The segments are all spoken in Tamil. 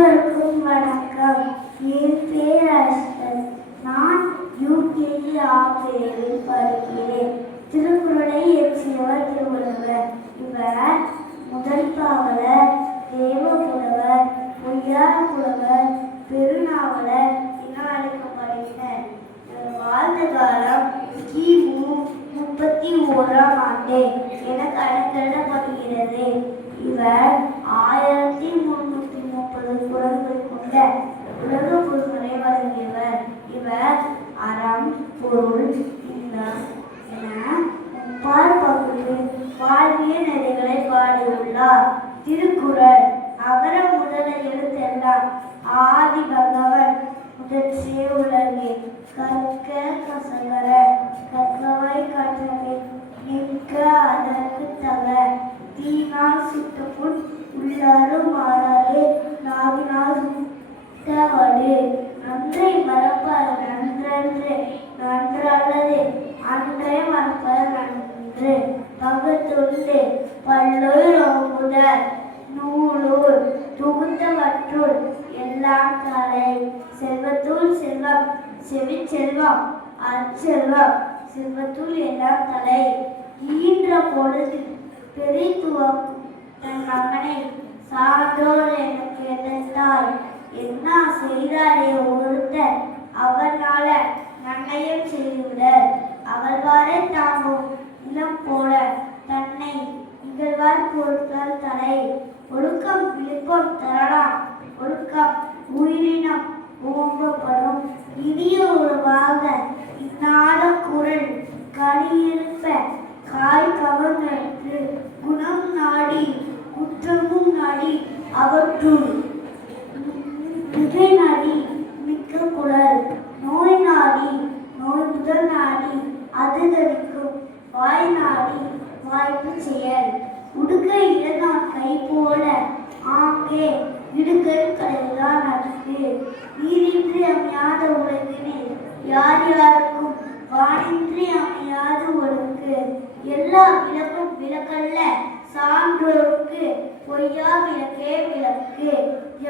அனைவருக்கும் வணக்கம். என் பேர் அஷ்டர். நான் யூகேஜி ஆசிரியரில் படிக்கிறேன். திருக்குறளை இயற்றியவர் திருவள்ளுவர். இவர் முதல் பாவலர், தேவப்புலவர், பொய்யார் புலவர், பெருநாவலர் என அழைக்கப்படுகிறார். இவர் வாழ்ந்த காலம் கிமு 31ஆம் ஆண்டு என கணக்கிடப்படுகிறது. இவர் 1330 குறள்கள் கொண்ட உலக பொருள்களை வழங்கியவர். இவர் அறம், பொருள், இன்பம் என முப்பால் பகுதியில் வாழ்விய நெறிகளை பாடியுள்ளார். திருக்குறள் அகர முதல எழுத்தெல்லாம் ஆதி பகவன் முதற்றே உலகே கற்க கசகர கற்றவை கற்றவை நிற்க அதற்கு தக தீனால் சுட்டப்புண் உள்ளாரும் மாறாலே நாவினால் சுட்டவடு நன்றை மறப்பது நன்றன்று நன்றல்லது அன்றை மறப்பது நன்று பகுத்துண்டு பல்லோர் ஓம்புதல் நூலூர் தொகுத்தவற்றுள் எல்லாம் தலை செல்வத்துள் செல்வம் செவிச்செல்வம் அச்செல்வம் செல்வத்துள் எல்லாம் தலை ஈன்ற பொழுது பெரிதுவக்கும் தன் மகனை சான்றோர் எனக்கு எதிர்த்தாய் என்ன செய்தாரே ஒருத்தர் அவனால நன்னயம் செய்துவிடர் அவள்வாரை தாங்கும் இளம் போல தன்னை இகழ்வார் பொருட்கள் தலை ஒழுக்கம் விழுப்பம் தரலாம் ஒழுக்கம் உயிரினம் ஓம்பப்படும் இனிய உறவாக இந்நாட குரல் கனியிருப்ப காய் கவர்ந்து குணம் நாடி குற்றமும் நாடி அவற்றுள் மிகை நாடி மிக்க குரல் நோய் நாடி நோய் முதல் நாடி அது தவிக்கும் வாய் நாடி வாய்ப்பு செயல் உடுக்க இடநாள் கை போல ஆங்கே இடுக்கல் கடைதான் நடக்கு நீரின்றி அமையாத உலகினில் யார் யாருக்கும் வானின்றி அமையாத ஒழுக்கு எல்லா விளக்கும் விளக்கல்ல சான்றோருக்கு பொய்யா விளக்கே விளக்கு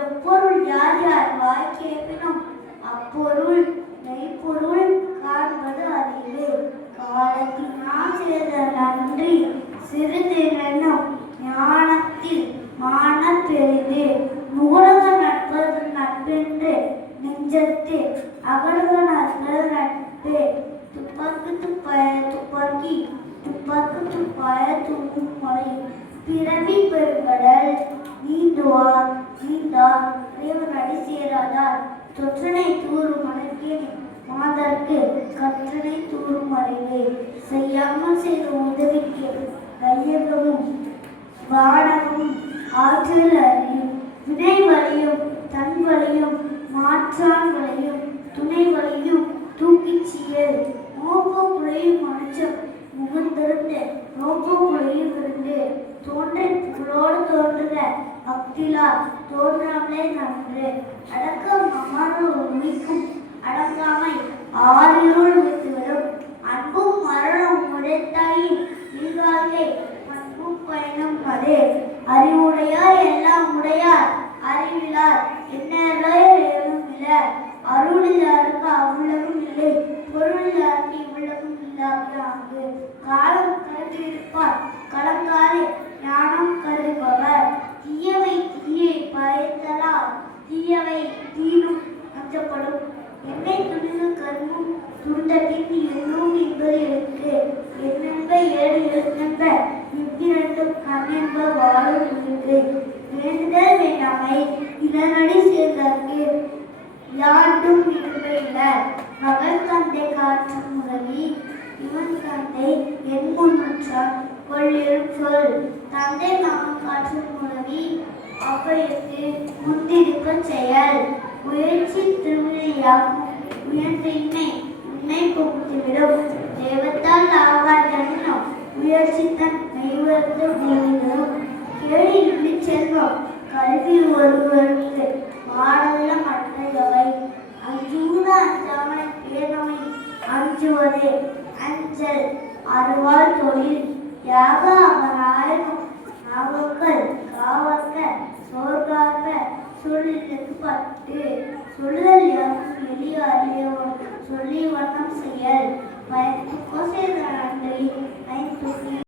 எப்பொருள் யார் யார் வாய் கேட்பினும் அப்பொருள் மெய்ப்பொருள் காண்பது அறிவு காலத்தினால் செய்த நன்றி சிறிதெனும் ஞானத்தில் மான பெரிது நுகரக நட்பது நட்பென்று நெஞ்சத்து அகலக நட்பது நட்பு துப்பாக்கு துப்பாய துப்பாக்கி துப்பாக்கு துப்பாய தூங்கும் முறை பிறவி பெருங்கடல் நீந்துவார் நீந்தார் தேவனடி சேராதார் தொற்றனை தூரும் மனக்கேணி மாதற்கு கற்றனை தூரும் அறிவு செய்யாமல் செய்த உதவிக்கு வையகமும் வானகமும் ஆற்றல் அறியும் வினை வழியும் தன் வழியும் மாற்றான் வழியும் துணை வழியும் தூக்கிச் செயல் நோக்கம் குறையும் மனுஷம் முகந்திருந்து நோக்கம் குறையும் இருந்து தோன்றை புகழோடு தோன்றுக அப்திலா தோன்றாமலே நன்று அடக்கம் அமர்வு உமிக்கும் அடங்காமை ஆறியோடு வைத்துவிடும் அன்பும் மரணம் உடைத்தாயின் நீங்காலே அன்பும் பயணம் அதே அறிவுடையார் எல்லாம் உடையார் அறிவிலார் என்னும் இல்லை அருளிலாருக்கு அவ்வுலகம் இல்லை பொருளிலாருக்கு இவ்வுலகம் இல்லாது காலம் கருதி இருப்பார் கலங்காலே ஞானம் கருதுபவர் தீயவை தீயை பயத்தலால் தீயவை தீனும் அஞ்சப்படும் என்னை துணிவு கருமும் துண்டத்தின் எண்ணும் என்பது இருக்கு என்னென்ப ஏழு எழுத்தென்ப இவ்விரண்டும் கண்ணென்ப வாழும் இருக்கு வேண்டுதல் வேண்டாமை இதனடி சேர்ந்தற்கு யாண்டும் இடுமையில்லை மகள் தந்தை காற்றும் உதவி இவன் தந்தை என் முன்னுற்றார் கொள்ளிரும் சொல் தந்தை மகன் காற்றும் உதவி அவையத்து முந்திருக்க செயல் முயற்சி திருவிழையாகும் முயன்றின்மை உண்மை புகுத்திவிடும் தெய்வத்தால் ஆகாதனும் முயற்சி தன் மெய்வர்ந்து பூமிகளும் கேடி நின்று செல்வம் கல்வி ஒருவருக்கு மாடல்ல மற்றையவை அஞ்சூத அஞ்சாமை பேதமை அஞ்சுவதே அஞ்சல் அறுவாள் தொழில் யாக அவராயிரம் நாவல்கள் காவற்க சோர்கார்க்க சொல்லிற்கு பட்டு சொல்லுதல் யாரும் எளிய அறிய சொல்லி வண்ணம் செயல்